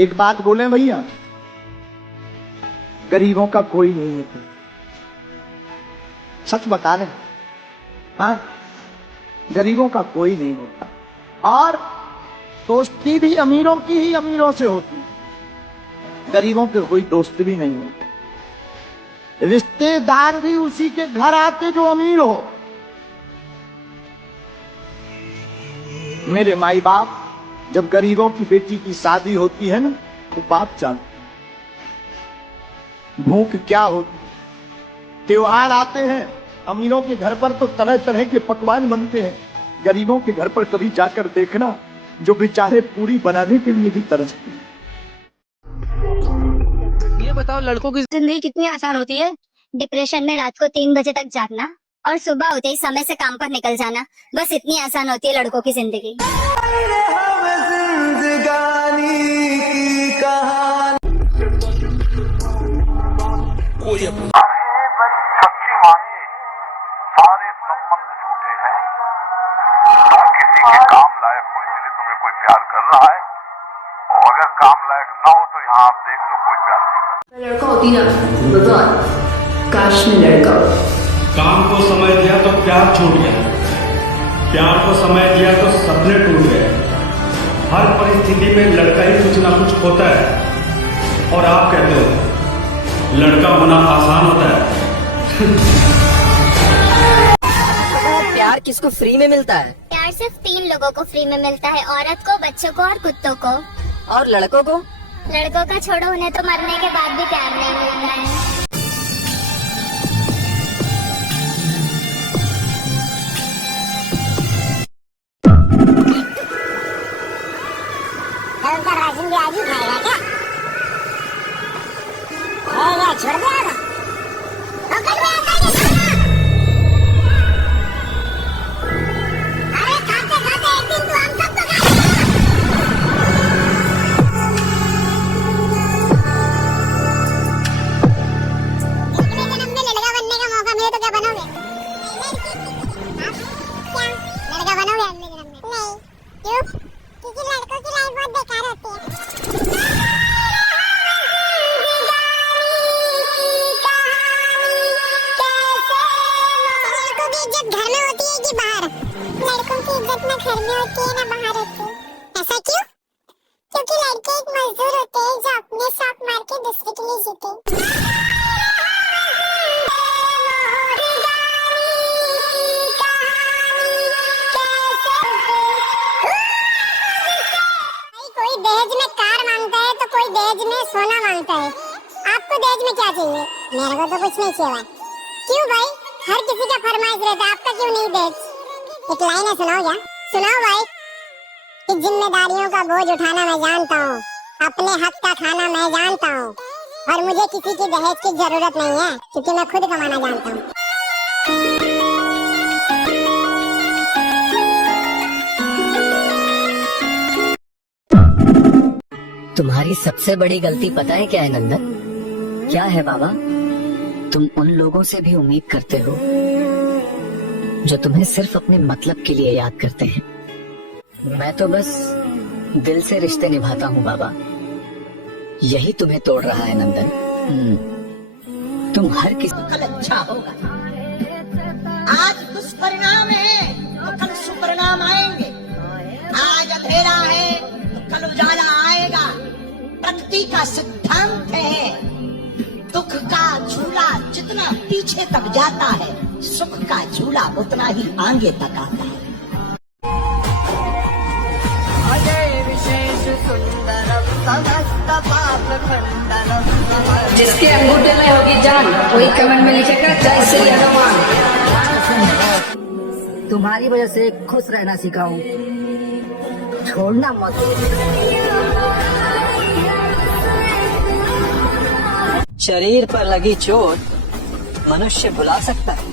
एक बात बोले भैया, गरीबों का कोई नहीं होता, सच बता रहे। हाँ, गरीबों का कोई नहीं होता, और दोस्ती भी अमीरों की ही अमीरों से होती है, गरीबों के कोई दोस्त भी नहीं होते। रिश्तेदार भी उसी के घर आते जो अमीर हो। मेरे माई बाप जब गरीबों की बेटी की शादी होती है ना, तो बाप जानते भूख क्या होती। त्योहार आते हैं, अमीरों के घर पर तो तरह तरह के पकवान बनते हैं, गरीबों के घर पर कभी जाकर देखना, जो बेचारे पूरी बनाने के लिए भी तरसते हैं। ये बताओ, लड़कों की जिंदगी कितनी आसान होती है। डिप्रेशन में रात को 3 बजे तक जागना और सुबह होते ही समय से काम पर निकल जाना, बस इतनी आसान होती है लड़कों की जिंदगी। सच्ची मानिए, सारे संबंध झूठे हैं। तुम किसी के काम लायक हो इसलिए तुम्हें कोई प्यार कर रहा है, और अगर काम लायक ना हो तो यहाँ आप देख लो, कोई प्यार नहीं कर रहा। लड़का होती ना भगवान, काश में लड़का हो। काम को समय दिया तो प्यार छूट गया, प्यार को समय दिया तो सपने टूट गए। हर परिस्थिति में लड़का ही कुछ ना कुछ होता है, और आप कहते हो लड़का होना आसान होता है। प्यार किसको फ्री में मिलता है? प्यार सिर्फ 3 लोगों को फ्री में मिलता है, औरत को, बच्चों को और कुत्तों को। और लड़कों को? लड़कों का छोड़ो, उन्हें तो मरने के बाद भी प्यार नहीं मिलता है। उनका राशन भी आज ही खाएगा क्या? खाएगा, छोड़ देगा। पकड़ में आता है कि खाना? अरे खाते खाते एक दिन तो हम सबको खा जाएगा। अगले जन्म में लड़का बनने का मौका मिले तो क्या बनोगे? क्या? लड़का बनोगे अगले जन्म में? नहीं। क्यों? क्योंकि लड़कों की लाइफ बहुत बेकार होती है। लड़कों की इज्जत घर में होती है कि बाहर? लड़कों की इज्जत ना घर में होती है ना बाहर होती है। ऐसा क्यों? क्योंकि लड़के एक मजदूर होते हैं जो अपने शौक मार के दूसरे के लिए जीते। कोई दहेज में कार मांगता है तो कोई दहेज में सोना मांगता है। आपको दहेज में क्या चाहिए? मेरे को तो कुछ नहीं चाहिए। क्यों भाई? हर किसी का फरमाइश रहता है, आपका क्यों नहीं दहेज? एक लाइन है, सुनाओ क्या? सुनाओ भाई। कि जिम्मेदारियों का बोझ उठाना मैं जानता हूँ, अपने हक का खाना मैं जानता हूँ, और मुझे किसी की दहेज की जरूरत नहीं है, क्योंकि मैं खुद कमाना जानता हूँ। तुम्हारी सबसे बड़ी गलती पता है क्या है नंदन? क्या है बाबा? तुम उन लोगों से भी उम्मीद करते हो जो तुम्हें सिर्फ अपने मतलब के लिए याद करते हैं। मैं तो बस दिल से रिश्ते निभाता हूँ बाबा, यही तुम्हें तोड़ रहा है नंदन। तुम हर किसी कल अच्छा होगा। आज दुष्परिणाम है तो कल सुपरिणाम आएंगे। आज अंधेरा है तो कल उजाला आएगा। प्रकृति का सिद्धांत है, दुख का झूला जितना पीछे तक जाता है, सुख का झूला उतना ही आगे तक आता है। जिसके अंगूठे में होगी जान, वही कमेंट में लिखेगा जय श्री हनुमान। तुम्हारी वजह से खुश रहना सीखा हूँ, छोड़ना मत। शरीर पर लगी चोट मनुष्य भुला सकता है,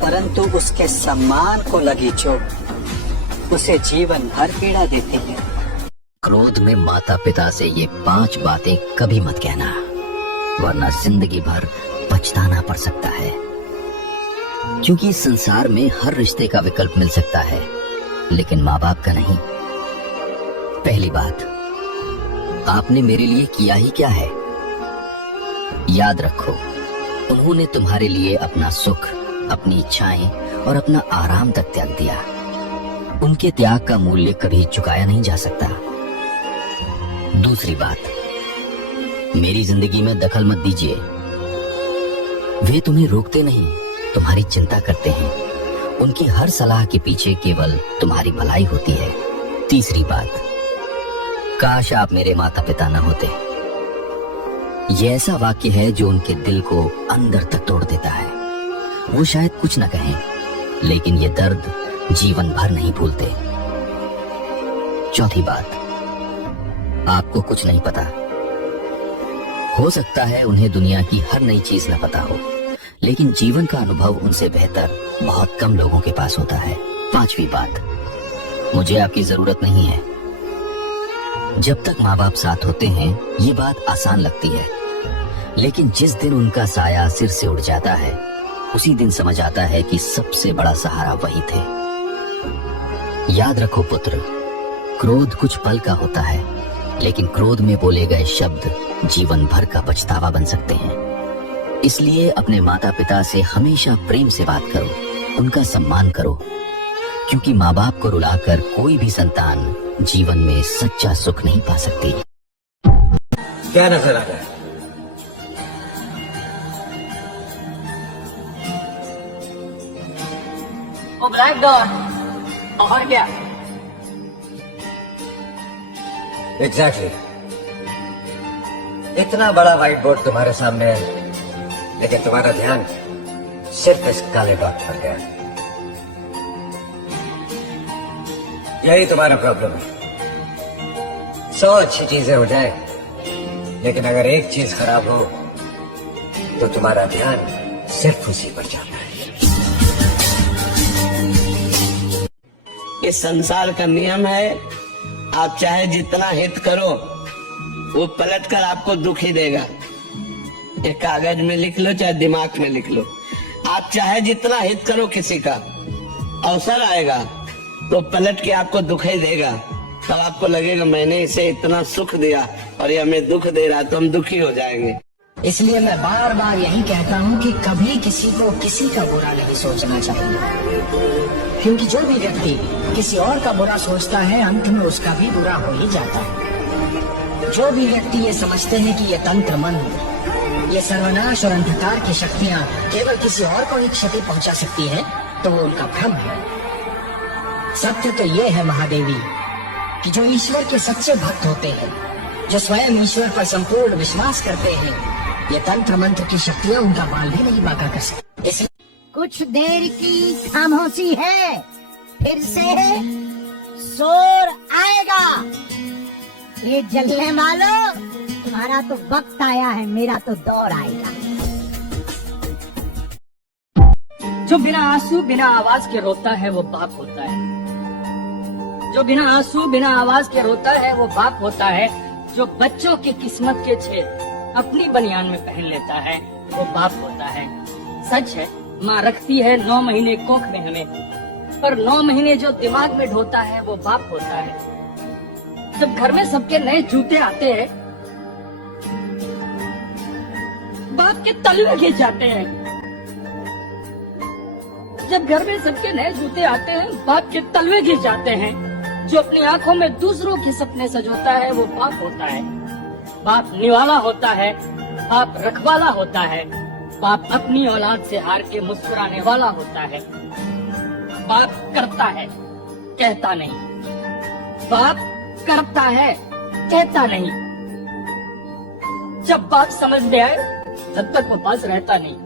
परंतु उसके सम्मान को लगी चोट उसे जीवन भर पीड़ा देती है। क्रोध में माता पिता से ये 5 बातें कभी मत कहना, वरना जिंदगी भर पछताना पड़ सकता है। क्योंकि इस संसार में हर रिश्ते का विकल्प मिल सकता है, लेकिन माँ बाप का नहीं। पहली बात, आपने मेरे लिए किया ही क्या है? याद रखो, उन्होंने तुम्हारे लिए अपना सुख, अपनी इच्छाएं और अपना आराम तक त्याग दिया। उनके त्याग का मूल्य कभी चुकाया नहीं जा सकता। दूसरी बात, मेरी जिंदगी में दखल मत दीजिए। वे तुम्हें रोकते नहीं, तुम्हारी चिंता करते हैं। उनकी हर सलाह के पीछे केवल तुम्हारी भलाई होती है। तीसरी बात, काश आप मेरे माता पिता न होते। यह ऐसा वाक्य है जो उनके दिल को अंदर तक तोड़ देता है। वो शायद कुछ न कहें, लेकिन ये दर्द जीवन भर नहीं भूलते। चौथी बात, आपको कुछ नहीं पता। हो सकता है उन्हें दुनिया की हर नई चीज न पता हो, लेकिन जीवन का अनुभव उनसे बेहतर बहुत कम लोगों के पास होता है। पांचवी बात, मुझे आपकी जरूरत नहीं है। जब तक माँ बाप साथ होते हैं ये बात आसान लगती है, लेकिन जिस दिन उनका साया सिर से उड़ जाता है उसी दिन समझ आता है कि सबसे बड़ा सहारा वही थे। याद रखो पुत्र, क्रोध कुछ पल का होता है, लेकिन क्रोध में बोले गए शब्द जीवन भर का पछतावा बन सकते हैं। इसलिए अपने माता पिता से हमेशा प्रेम से बात करो, उनका सम्मान करो, क्योंकि माँ बाप को रुलाकर कोई भी संतान जीवन में सच्चा सुख नहीं पा सकती। क्या नजर आ रहा है? वो ब्लैक डॉट और क्या? एग्जैक्टली। इतना बड़ा व्हाइट बोर्ड तुम्हारे सामने है, लेकिन तुम्हारा ध्यान सिर्फ इस काले डॉट पर गया। यही तुम्हारा प्रॉब्लम है। 100 अच्छी चीजें हो जाए, लेकिन अगर एक चीज खराब हो तो तुम्हारा ध्यान सिर्फ उसी पर जाता है। इस संसार का नियम है, आप चाहे जितना हित करो वो पलट कर आपको दुख ही देगा। एक कागज में लिख लो चाहे दिमाग में लिख लो, आप चाहे जितना हित करो किसी का, अवसर आएगा तो पलट के आपको दुख ही देगा। तब आपको लगेगा मैंने इसे इतना सुख दिया और ये हमें दुख दे रहा, तो हम दुखी हो जाएंगे। इसलिए मैं बार बार यही कहता हूँ कि कभी किसी को किसी का बुरा नहीं सोचना चाहिए, क्योंकि जो भी व्यक्ति किसी और का बुरा सोचता है अंत में उसका भी बुरा हो ही जाता है। जो भी व्यक्ति ये समझते हैं कि ये तंत्र मंत्र, ये सर्वनाश और अंधकार की शक्तियाँ केवल किसी और को ही क्षति पहुँचा सकती है, तो वो उनका भ्रम है। सत्य तो ये है महादेवी कि जो ईश्वर के सच्चे भक्त होते हैं, जो स्वयं ईश्वर पर संपूर्ण विश्वास करते हैं, ये तंत्र मंत्र की शक्तियाँ उनका बाल भी नहीं बांका कर सकती। इसलिए कुछ देर की खामोशी है, फिर से शोर आएगा। ये जलने वालों, तुम्हारा तो वक्त आया है, मेरा तो दौर आएगा। जो बिना आंसू बिना आवाज के रोता है वो बाप होता है। जो बिना आंसू बिना आवाज के रोता है वो बाप होता है। जो बच्चों की किस्मत के छेद अपनी बनियान में पहन लेता है वो बाप होता है। सच है, माँ रखती है 9 महीने कोख में हमें, पर 9 महीने जो दिमाग में ढोता है वो बाप होता है। जब घर में सबके नए जूते आते हैं, बाप के तलवे घिस जाते हैं। जब घर में सबके नए जूते आते हैं, बाप के तलवे घिस जाते हैं। जो अपनी आंखों में दूसरों के सपने सजोता है वो बाप होता है। बाप निवाला होता है, बाप रखवाला होता है, बाप अपनी औलाद से हार के मुस्कुराने वाला होता है। बाप करता है, कहता नहीं। बाप करता है, कहता नहीं। जब बाप समझ में आए तब तक वो पास रहता नहीं।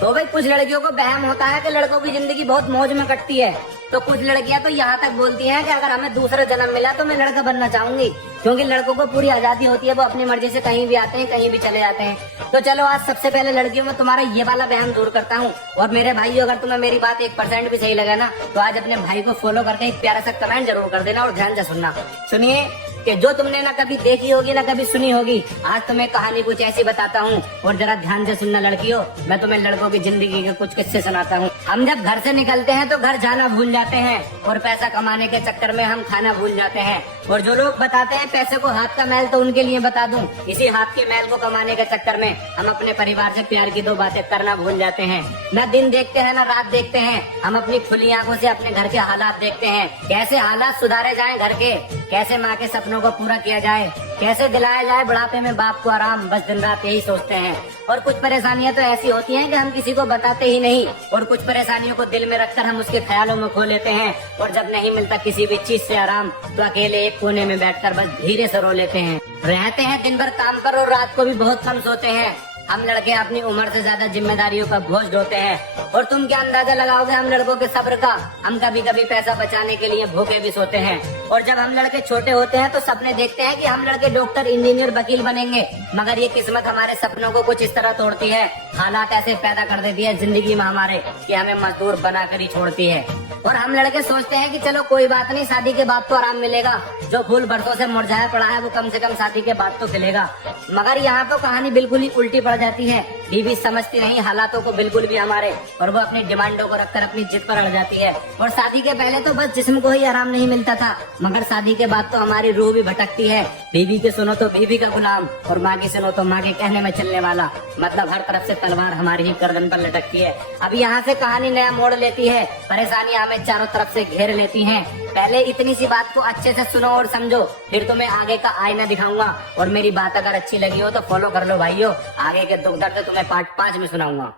तो भाई कुछ लड़कियों को वहम होता है कि लड़कों की जिंदगी बहुत मौज में कटती है, तो कुछ लड़कियां तो यहाँ तक बोलती हैं कि अगर हमें दूसरा जन्म मिला तो मैं लड़का बनना चाहूंगी, क्योंकि लड़कों को पूरी आजादी होती है, वो अपनी मर्जी से कहीं भी आते हैं, कहीं भी चले जाते हैं। तो चलो आज सबसे पहले लड़कियों में तुम्हारा ये वाला वहम दूर करता हूँ। और मेरे भाइयों, अगर तुम्हें मेरी बात 1% भी सही लगा ना, तो आज अपने भाई को फॉलो करके एक प्यारा सा कमेंट जरूर कर देना और ध्यान से सुनना। सुनिए कि जो तुमने ना कभी देखी होगी ना कभी सुनी होगी, आज तुम्हें कहानी कुछ ऐसी बताता हूँ और जरा ध्यान से सुनना लड़कियों। मैं तुम्हें लड़कों की जिंदगी के कुछ किस्से सुनाता हूँ। हम जब घर से निकलते हैं तो घर जाना भूल जाते हैं और पैसा कमाने के चक्कर में हम खाना भूल जाते हैं। और जो लोग बताते हैं पैसे को हाथ का मैल, तो उनके लिए बता दूं, इसी हाथ के मैल को कमाने के चक्कर में हम अपने परिवार से प्यार की 2 बातें करना भूल जाते हैं। न दिन देखते हैं न रात देखते हैं, हम अपनी खुली आंखों से अपने घर के हालात देखते हैं, कैसे हालात सुधारे जाएं घर के, कैसे माँ के सपनों को पूरा किया जाए, कैसे दिलाया जाए बुढ़ापे में बाप को आराम। बस दिन रात यही सोचते हैं। और कुछ परेशानियां तो ऐसी होती हैं कि हम किसी को बताते ही नहीं, और कुछ परेशानियों को दिल में रखकर हम उसके ख्यालों में खो लेते हैं। और जब नहीं मिलता किसी भी चीज से आराम, तो अकेले एक कोने में बैठकर बस धीरे से रो लेते हैं। रहते हैं दिन भर काम पर और रात को भी बहुत कम सोते हैं। हम लड़के अपनी उम्र से ज्यादा जिम्मेदारियों का बोझ ढोते हैं। और तुम क्या अंदाजा लगाओगे हम लड़कों के सब्र का? हम कभी कभी पैसा बचाने के लिए भूखे भी सोते हैं। और जब हम लड़के छोटे होते हैं तो सपने देखते हैं कि हम लड़के डॉक्टर, इंजीनियर, वकील बनेंगे, मगर ये किस्मत हमारे सपनों को कुछ इस तरह तोड़ती है, हालात ऐसे पैदा कर देती है जिंदगी में हमारे कि हमें मजदूर बनाकर ही छोड़ती है। और हम लड़के सोचते हैं कि चलो कोई बात नहीं, शादी के बाद तो आराम मिलेगा, जो फूल बरसों से मुरझाया पड़ा है वो कम से कम शादी के बाद तो खिलेगा। मगर यहाँ तो कहानी बिल्कुल ही उल्टी पड़ जाती है। बीवी समझती नहीं हालातों को बिल्कुल भी हमारे, और वो अपनी डिमांडों को रखकर अपनी जिद पर अड़ जाती है। और शादी के पहले तो बस जिस्म को ही आराम नहीं मिलता था, मगर शादी के बाद तो हमारी रूह भी भटकती है। बीवी की सुनो तो बीवी का गुलाम, और माँ की सुनो तो माँ के कहने में चलने वाला। मतलब हर तरफ से तलवार हमारी ही गर्दन पर लटकती है। अब यहाँ से कहानी नया मोड़ लेती है, परेशानियां हमें चारों तरफ से घेर लेती हैं। पहले इतनी सी बात को अच्छे से सुनो और समझो, फिर तुम्हें आगे का आईना दिखाऊंगा। और मेरी बात अगर अच्छी लगी हो तो फॉलो कर लो भाइयों, आगे के दुख दर्द तुम्हें पार्ट 5 में सुनाऊंगा।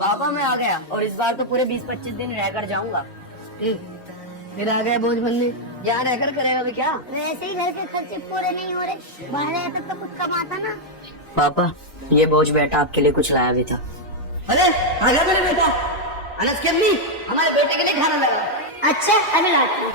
पापा मैं आ गया, और इस बार तो पूरे 20-25 दिन रहकर जाऊंगा। फिर आ गए बोझ बनने, यहाँ रहकर करेगा भी क्या? वैसे ही घर के खर्चे पूरे नहीं हो रहे, बाहर रहकर तो कुछ कमाता ना। पापा ये बोझ बेटा आपके लिए कुछ लाया भी था। अरे आ गया मेरे बेटा, अनस के अम्मी हमारे बेटे के लिए खाना लगा। अच्छा अभी लाती हूँ।